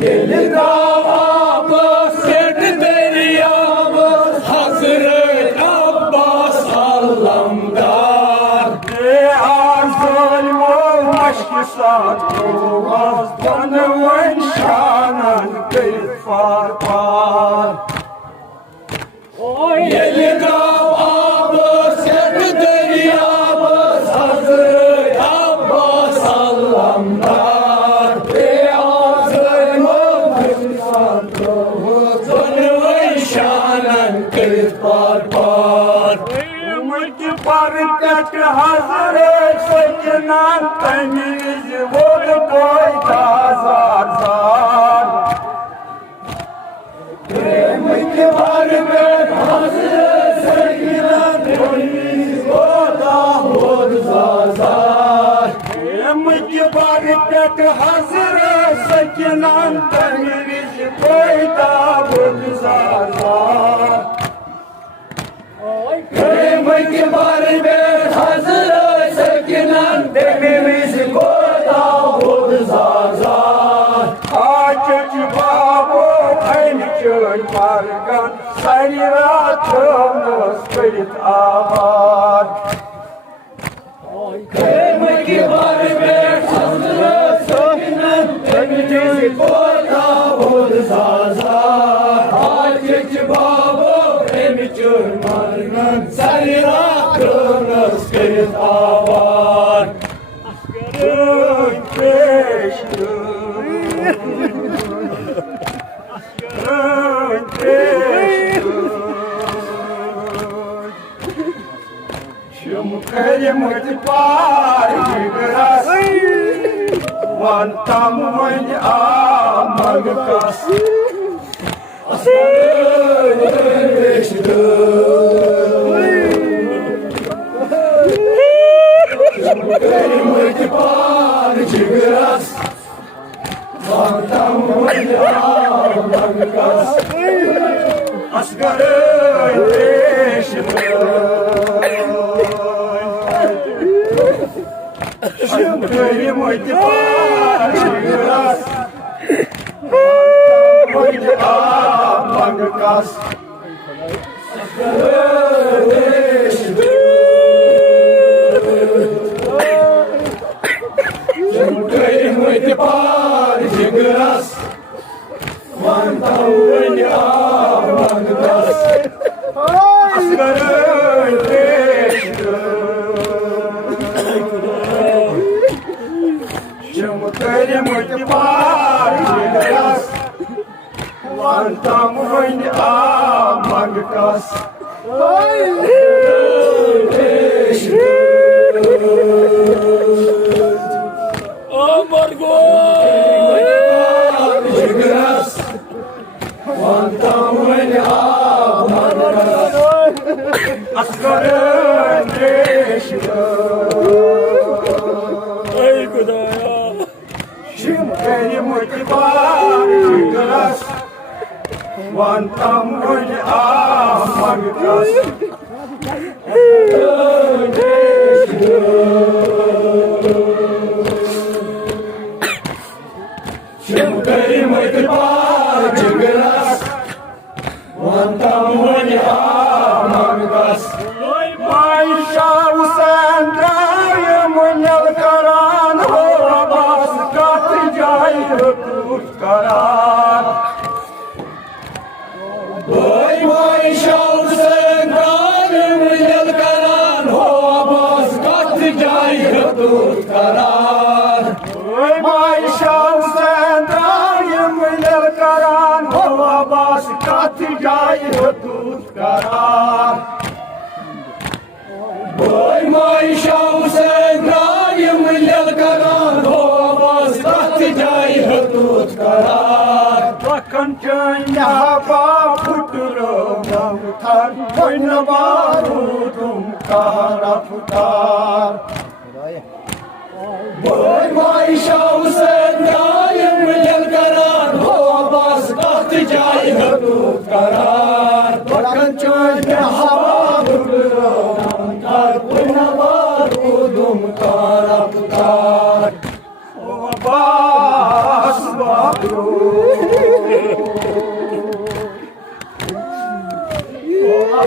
Yeli davamız, sert deryamız, Hazret Abbas Allamdar. Ne arzul aşkı satmaz, Tanrı'nın şanın bir farpar. Yeli davamız, sert deryamız, Hazret Abbas Allamdar. Parkat Hazret Sekinan temiz vur koy tazar zar. Emki parkat Hazret Sekinan temiz vur zar zar. Emki parkat Hazret Sekinan temiz koy tazar zar. Emki parkat Hazret Sekinan temiz koda vur zar zar. Açık babu aynıcın margan, Sayratımız kıyıt ağır. Emki parkat Hazret Sekinan temiz koda vur zar zar. Açık babu emicün margan, Sayratımız kıyıt ağır. Askerın peşin, askerın peşin. Şımkırımız parçıgras, Vantamın amagkas. Askerın peşin. Kırmızı parçıgras, Vantamın amagkas. Asgarın peşinde, Şımkırımız parçıgras, Vantamın amagkas. Askerın peşinde. Kırmızı parçıgras, Vantamın amagkas. Asgarın peşinde, Şımkırımız parçıgras, Vantamın amagkas. Parçıgras, Vantamın amagkas. Asgarın peşinde, Ey Kudaya. Şımkırımız parçıgras, Vantamın amagkas. Kırmızı parçıgras, Vantamın amagkas. Maisha Usandayım yalkaran Horabas kat cayı tut karan. Oy vay şavsen kanım yalkaran, Hovabaz kattı cayı tut karan. Maisha Usandayım yalkaran Horabas kat cayı tut karan. Oy vay şavsen kanım yalkaran, Hovabaz kattı cayı tut karan. Bakın köyne hava puturum yavutar, Boyna barudum kara putar. Oy vay şavsen kanım yalkaran, Hovabaz kattı cayı tut karan. Bakın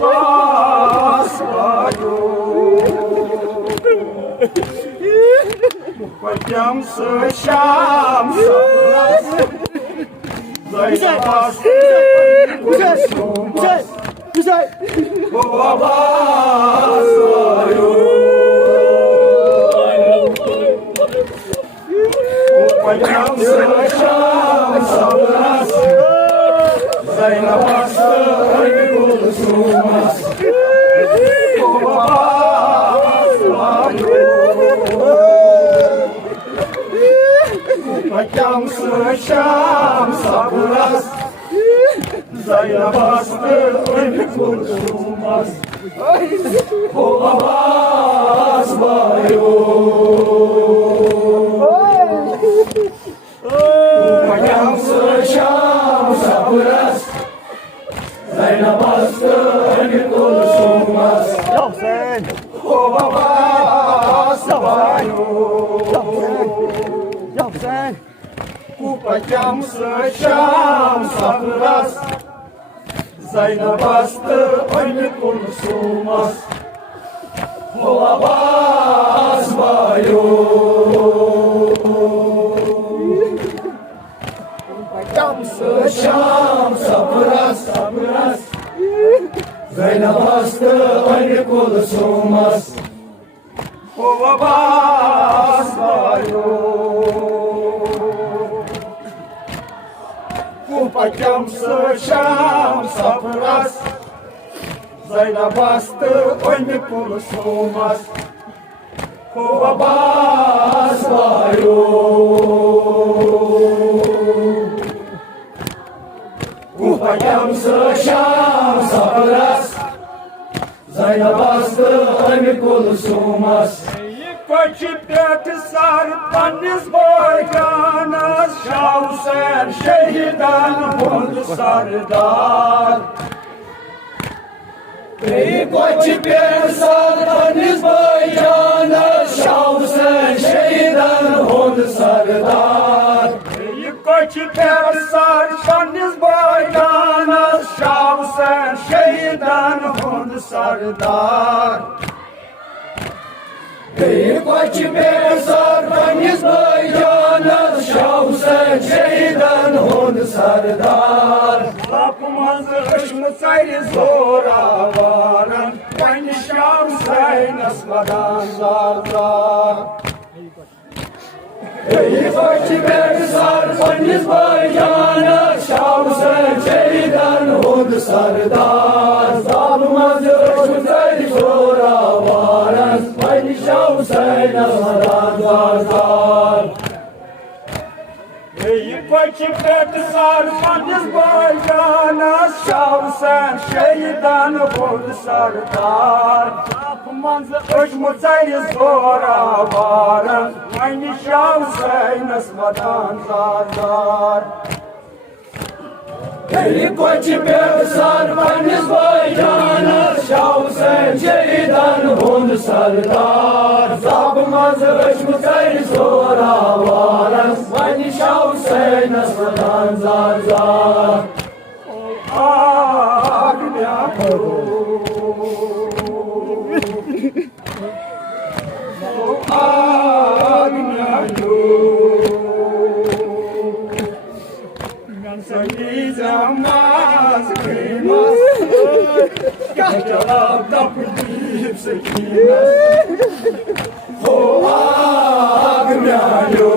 basbayu Păteam să șam să las Zăi bastă basbayu Păteam să șam să las Zăi bastă sumas Păteam să șam să buras Zaina bastă în cursumas O babas bayo Păteam să șam să buras Zaina bastă în cursumas O babas bayo Cu păteam să șam să buras Zaina bastă în cursumas O babas bayo Păteam să șam să buras Zaina bastă în cursumas O babas bayo Cu păteam să șam să buras Zaina bastă în cursumas O babas bayo Cu păteam să șam să buras Zaina bastă în cursumas Koçi pet sar panis boyganas Şavser şehiden oldu sardar Koçi pet sar panis boyganas Şavser şehiden oldu sardar Koçi pet sar panis boyganas Şavser şehiden oldu sardar Koçi pesar panis boyganas Şavser şehiden oldu sardar Lapmazı ışmısaydı zora varan Aynı şavsay nasmadan zardar Koçi pesar panis boyganas Şavser şehiden oldu sardar Zapmaz ışmısaydı zora varan Aynı şavsay nasmadan zardar Koçi pet sar panis boyganas Şavser şehiden oldu sardar Lapmazı ışmısaydı zora varan Aynı şavsay nasmadan zardar Koçi pesar panis boyganas Şavser şehiden oldu sardar Zapmaz ışmısaydı zora varan Aynı şavsay nasmadan zardar Zamaz kıymaz Gecalabda pırtıp sekilmez O agmyayo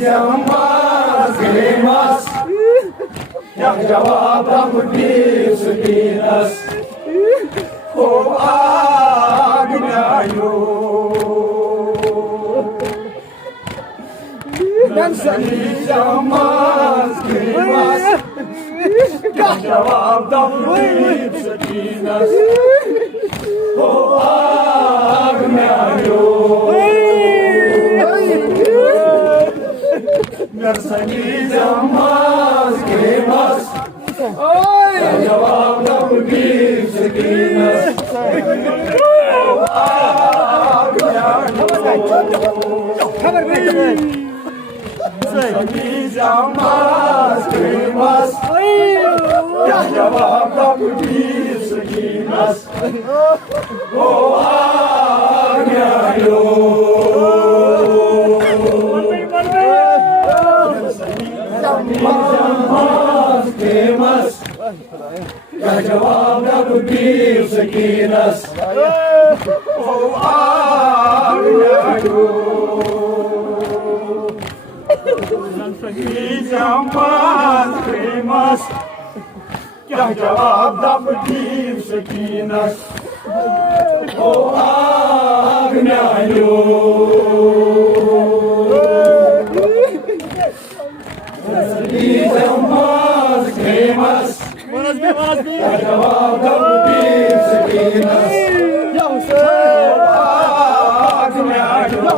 Zamaz Kıymaz Yak cevaptan bir sükinas O agmyayo Ben seni zamaz kıymaz Cevaptan bir sükinas O agmyayo Seni Kıymaz Kıymaz Yak cevaptan bir sükinas Seni zamaz Кимас, як jawab Rabbim sekinas, oh agnayo. Kemaz, jak jawab Rabbim sekinas, oh agnayo. Jamas, Kemaz, jak jawab Rabbim sekinas, oh agnayo. Jamas, Kemaz, jak jawab Rabbim sekinas, agnayo.